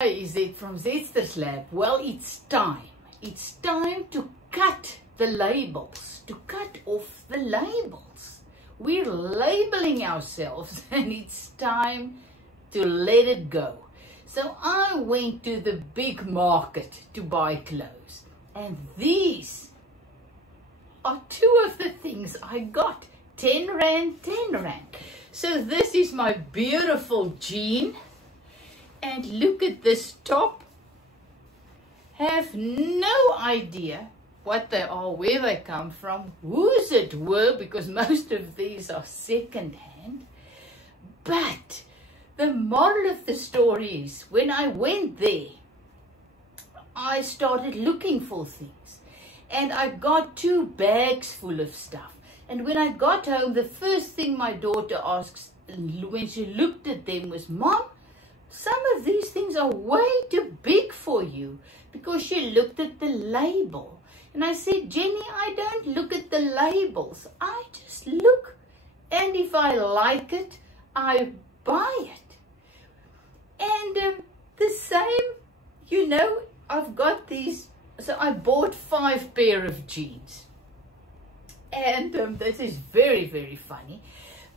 Hi, is it from Zetster's Lab? Well, it's time. It's time to cut the labels, to cut off the labels. We're labeling ourselves and it's time to let it go. So I went to the big market to buy clothes, and these are two of the things I got. 10 Rand, 10 Rand. So this is my beautiful jean. And look at this top. Have no idea what they are, where they come from, whose it were, because most of these are second hand. But the moral of the story is, when I went there, I started looking for things. And I got 2 bags full of stuff. And when I got home, the first thing my daughter asked when she looked at them was, "Mom, some of these things are way too big for you," because she looked at the label. And I said, "Jenny, I don't look at the labels. I just look. And if I like it, I buy it." And the same, you know, I've got these. So I bought 5 pair of jeans. And this is very, very funny.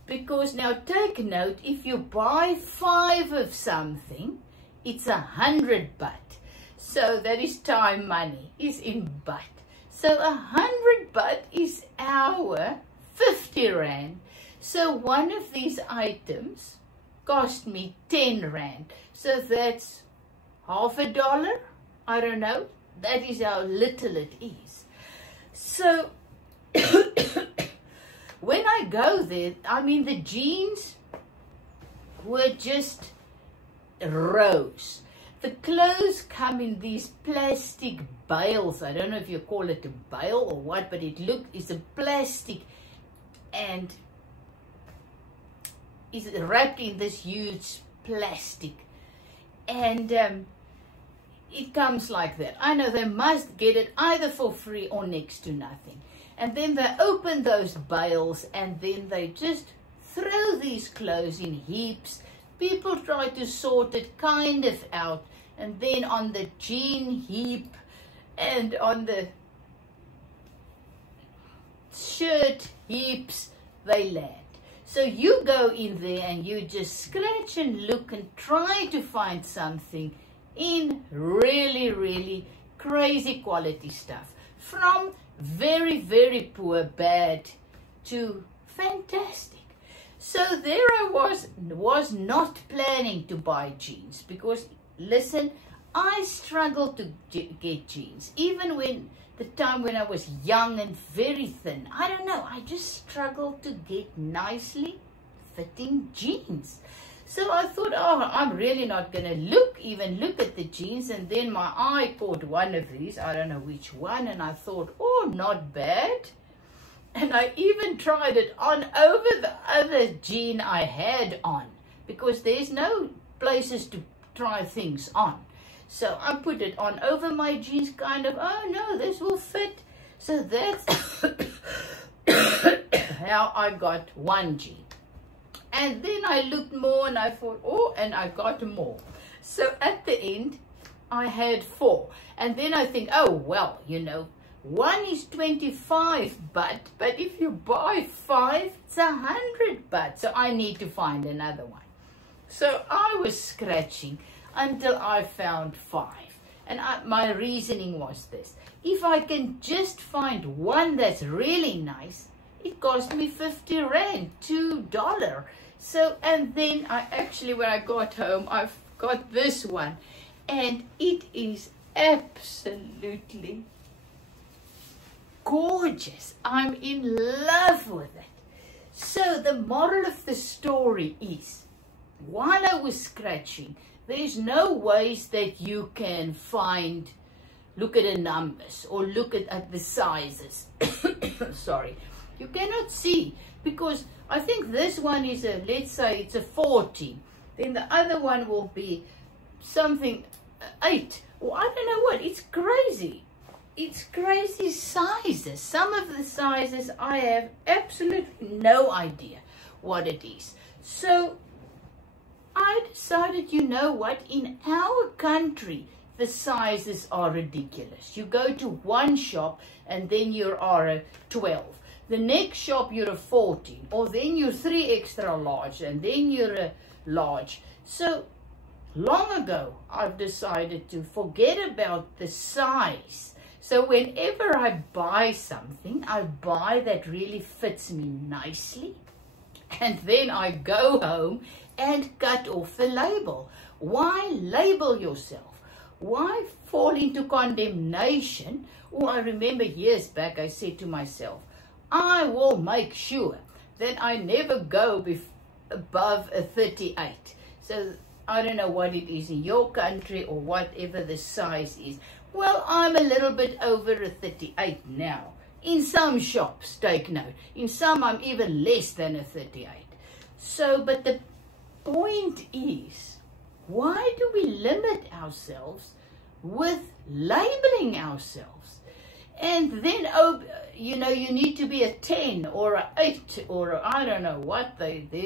Because now take note, if you buy 5 of something, it's 100 baht. So that is time money, is in baht. So 100 baht is our 50 Rand. So one of these items cost me 10 Rand. So that's half a dollar. I don't know. That is how little it is. So when I go there, I mean, the jeans were just rows. The clothes come in these plastic bales. I don't know if you call it a bale or what, but it's a plastic and is wrapped in this huge plastic. And it comes like that. I know they must get it either for free or next to nothing. And then they open those bales and then they just throw these clothes in heaps. People try to sort it kind of out. And then on the jean heap and on the shirt heaps, they land. So you go in there and you just scratch and look and try to find something in really, really crazy quality stuff. From very, very poor, bad to fantastic. So there I was not planning to buy jeans because, listen, I struggled to get jeans. Even when the time when I was young and very thin, I don't know, I just struggled to get nicely fitting jeans. So I thought, oh, I'm really not going to even look at the jeans. And then my eye caught one of these. I don't know which one. And I thought, oh, not bad. And I even tried it on over the other jean I had on. Because there's no places to try things on. So I put it on over my jeans, kind of, oh, no, this will fit. So that's how I got one jean. And then I looked more and I thought, oh, and I got more. So at the end, I had 4. And then I think, oh, well, you know, one is 25 baht, but if you buy 5, it's 100 baht. So I need to find another one. So I was scratching until I found 5. And my reasoning was this. If I can just find one that's really nice, it cost me 50 Rand, $2. So, and then I actually, when I got home, I've got this one. And it is absolutely gorgeous. I'm in love with it. So the moral of the story is, while I was scratching, there's no ways that you can find, look at the numbers or look at the sizes. Sorry. You cannot see, because I think this one is let's say it's a 40. Then the other one will be something 8. Well, I don't know what. It's crazy. It's crazy sizes. Some of the sizes I have absolutely no idea what it is. So I decided, you know what, in our country, the sizes are ridiculous. You go to one shop and then you are a 12. The next shop you're a 14, or then you're 3 extra large, and then you're a large. So long ago, I've decided to forget about the size. So whenever I buy something, I buy that really fits me nicely. And then I go home and cut off the label. Why label yourself? Why fall into condemnation? Oh, I remember years back I said to myself, I will make sure that I never go above a 38. So I don't know what it is in your country or whatever the size is. Well, I'm a little bit over a 38 now. In some shops, take note. In some, I'm even less than a 38. So, but the point is, why do we limit ourselves with labeling ourselves? And then, oh, you know, you need to be a 10 or a 8 or I don't know what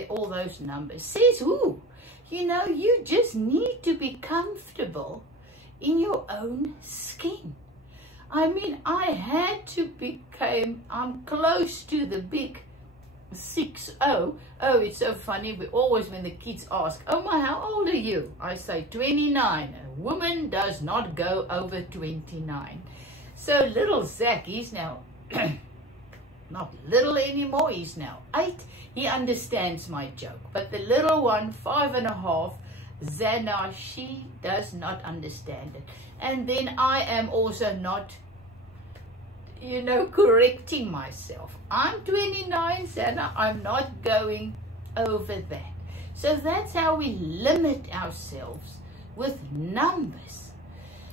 all those numbers. Says who? You know, you just need to be comfortable in your own skin. I mean, I had to I'm close to the big 6'0". Oh, it's so funny. We always, when the kids ask, oh my, how old are you? I say 29. A woman does not go over 29. So little Zach, he's now not little anymore. He's now 8. He understands my joke. But the little one, 5.5, Zana, she does not understand it. And then I am also not, you know, correcting myself. I'm 29, Zana. I'm not going over that. So that's how we limit ourselves with numbers.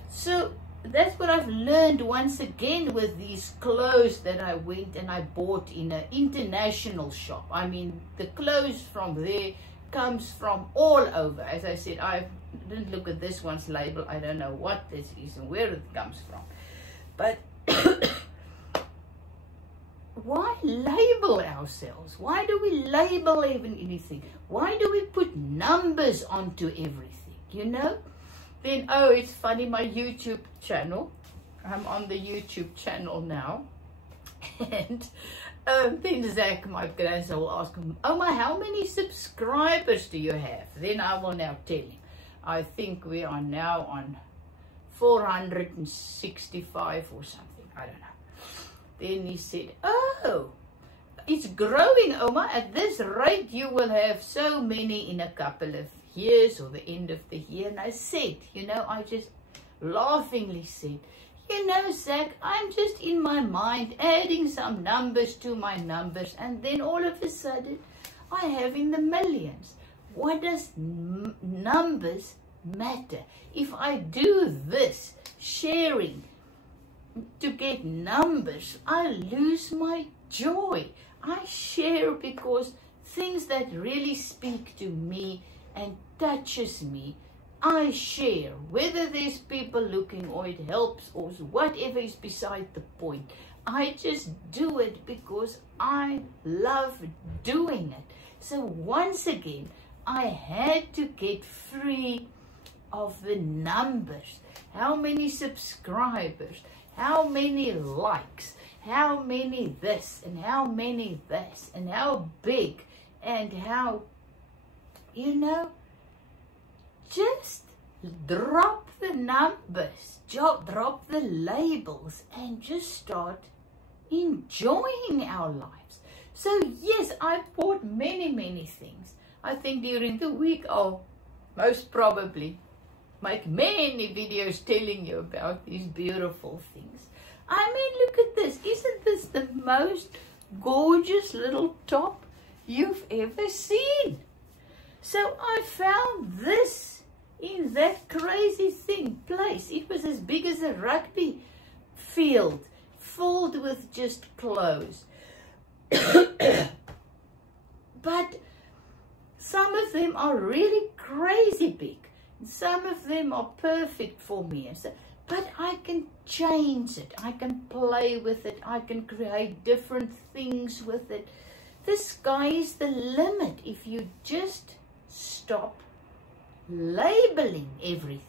So that's what I've learned once again with these clothes that I went and I bought in an international shop. I mean, the clothes from there comes from all over. As I said, I didn't look at this one's label. I don't know what this is and where it comes from. But why label ourselves? Why do we label even anything? Why do we put numbers onto everything, you know? Then, oh, it's funny, my YouTube channel. I'm on the YouTube channel now. And then Zach, my grandson, will ask him, oh my, how many subscribers do you have? Then I will now tell him. I think we are now on 465 or something. I don't know. Then he said, oh, it's growing, Oma. At this rate, you will have so many in a couple of years or the end of the year. And I said, you know, I just laughingly said, you know, Zach, I'm just in my mind adding some numbers to my numbers, and then all of a sudden I have in the millions. What does numbers matter? If I do this sharing to get numbers, I lose my joy. I share because things that really speak to me and touches me, I share. Whether there's people looking or it helps or whatever is beside the point. I just do it because I love doing it. So once again, I had to get free of the numbers. How many subscribers? How many likes? How many this and how many this and how big and how, you know, just drop the numbers, drop the labels and just start enjoying our lives. So yes, I bought many things. I think during the week I'll most probably make many videos telling you about these beautiful things. I mean, look at this. Isn't this the most gorgeous little top you've ever seen? So I found this in that crazy place. It was as big as a rugby field, filled with just clothes. But some of them are really crazy big. Some of them are perfect for me. But I can change it. I can play with it. I can create different things with it. The sky is the limit if you just stop labeling everything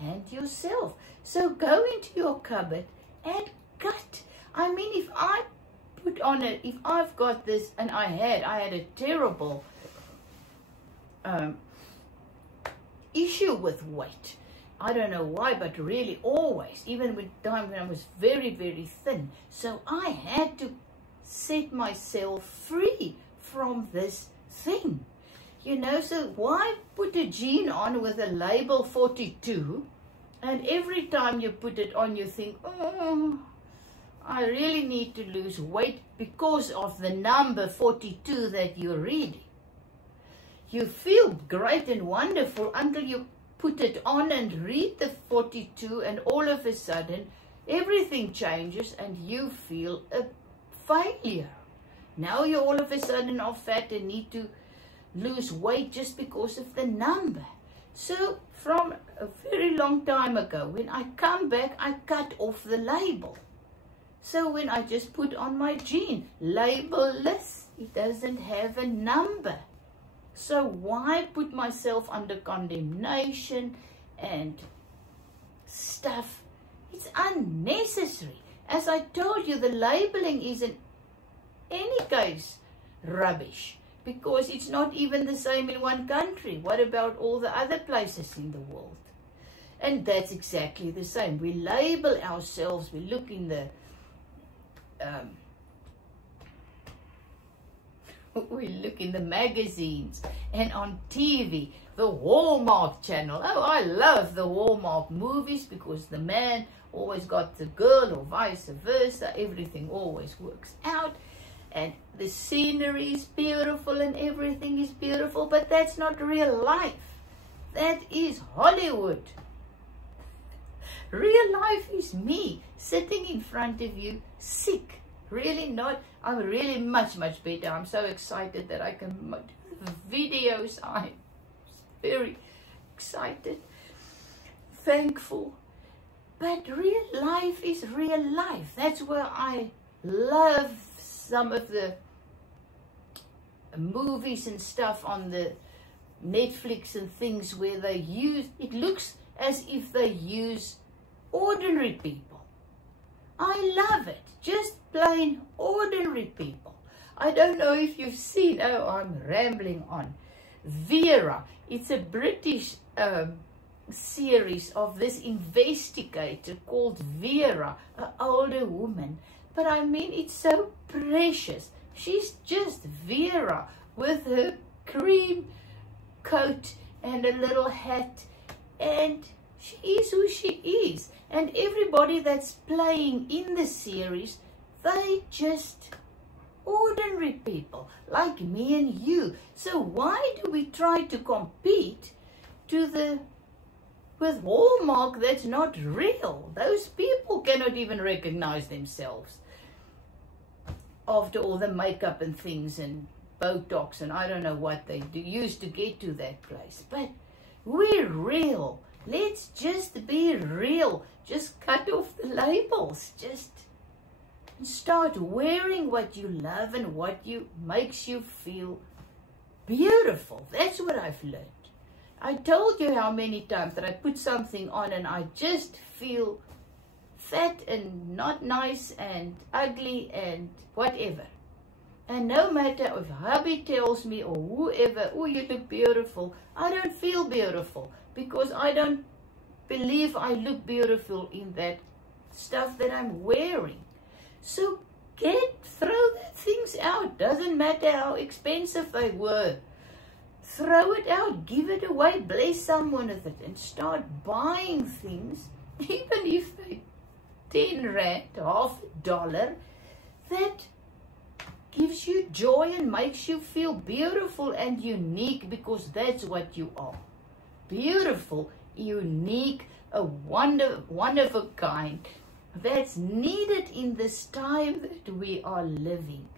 and yourself. So go into your cupboard and cut. I mean, if I put on it, if I've got this, and I had a terrible issue with weight. I don't know why, but really always, even with time when I was very, very thin. So I had to set myself free from this thing. You know, so why put a jean on with a label 42, and every time you put it on you think, oh, I really need to lose weight because of the number 42 that you're reading. You feel great and wonderful until you put it on and read the 42, and all of a sudden everything changes and you feel a failure. Now you all of a sudden are fat and need to lose weight just because of the number. So from a very long time ago, when I come back, I cut off the label. So when I just put on my jean, labelless, it doesn't have a number. So why put myself under condemnation and stuff? It's unnecessary. As I told you, the labeling is in any case rubbish, because it's not even the same in one country. What about all the other places in the world? And that's exactly the same. We label ourselves, we look in the magazines and on TV, the Hallmark channel. Oh, I love the Hallmark movies because the man always got the girl, or vice versa. Everything always works out. And the scenery is beautiful and everything is beautiful, but that's not real life. That is Hollywood. Real life is me sitting in front of you, sick. Really not. I'm really much, much better. I'm so excited that I can do videos. I'm very excited, thankful. But real life is real life. That's where I love some of the movies and stuff on the Netflix and things where they use, it looks as if they use ordinary people. I love it. Just plain ordinary people. I don't know if you've seen, oh, I'm rambling on, Vera. It's a British series of this investigator called Vera, an older woman. But I mean, it's so precious. She's just Vera with her cream coat and a little hat, and she is who she is. And everybody that's playing in the series, they just ordinary people like me and you. So why do we try to compete with Hallmark that's not real? Those people cannot even recognize themselves after all the makeup and things and Botox and I don't know what they use to get to that place. But we're real. Let's just be real. Just cut off the labels. Just start wearing what you love and what makes you feel beautiful. That's what I've learned. I told you how many times that I put something on and I just feel fat and not nice and ugly and whatever. And no matter if hubby tells me or whoever, oh, you look beautiful, I don't feel beautiful because I don't believe I look beautiful in that stuff that I'm wearing. So throw the things out. Doesn't matter how expensive they were. Throw it out, give it away, bless someone with it, and start buying things, even if they're 10 rand, half a dollar, that gives you joy and makes you feel beautiful and unique, because that's what you are. Beautiful, unique, a one of a kind that's needed in this time that we are living.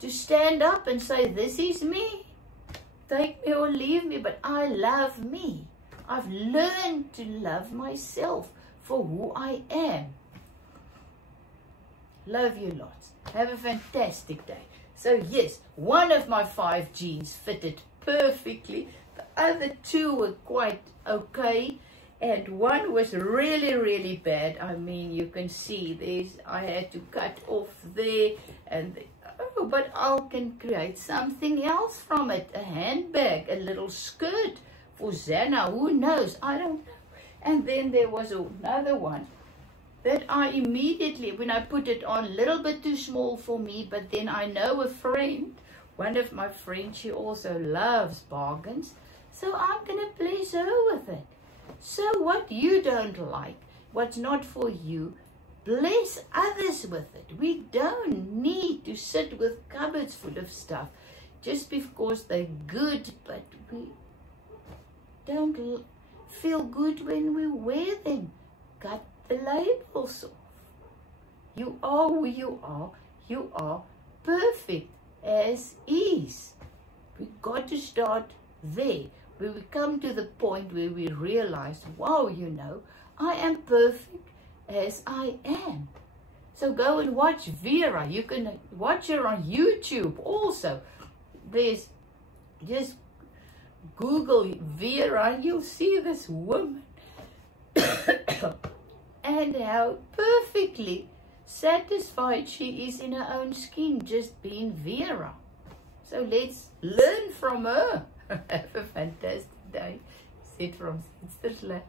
To stand up and say, this is me. Take me or leave me, but I love me. I've learned to love myself for who I am. Love you lots. Have a fantastic day. So yes, one of my 5 jeans fitted perfectly. The other two were quite okay, and one was really, really bad. I mean, you can see I had to cut off there, and oh, but I can create something else from it. A handbag, a little skirt for Zana, who knows? I don't know. And then there was another one that I immediately, when I put it on, a little bit too small for me, but then I know a friend, one of my friends, she also loves bargains, so I'm going to please her with it. So what you don't like, what's not for you, bless others with it. We don't need to sit with cupboards full of stuff just because they're good, but we don't feel good when we wear them. Cut the labels off. You are who you are. You are perfect as is. We got to start there, where we come to the point where we realize, wow, you know, I am perfect as I am. So go and watch Vera. You can watch her on YouTube also. There's just Google Vera and you'll see this woman and how perfectly satisfied she is in her own skin, just being Vera. So let's learn from her. Have a fantastic day. Sit from Sister's Lap.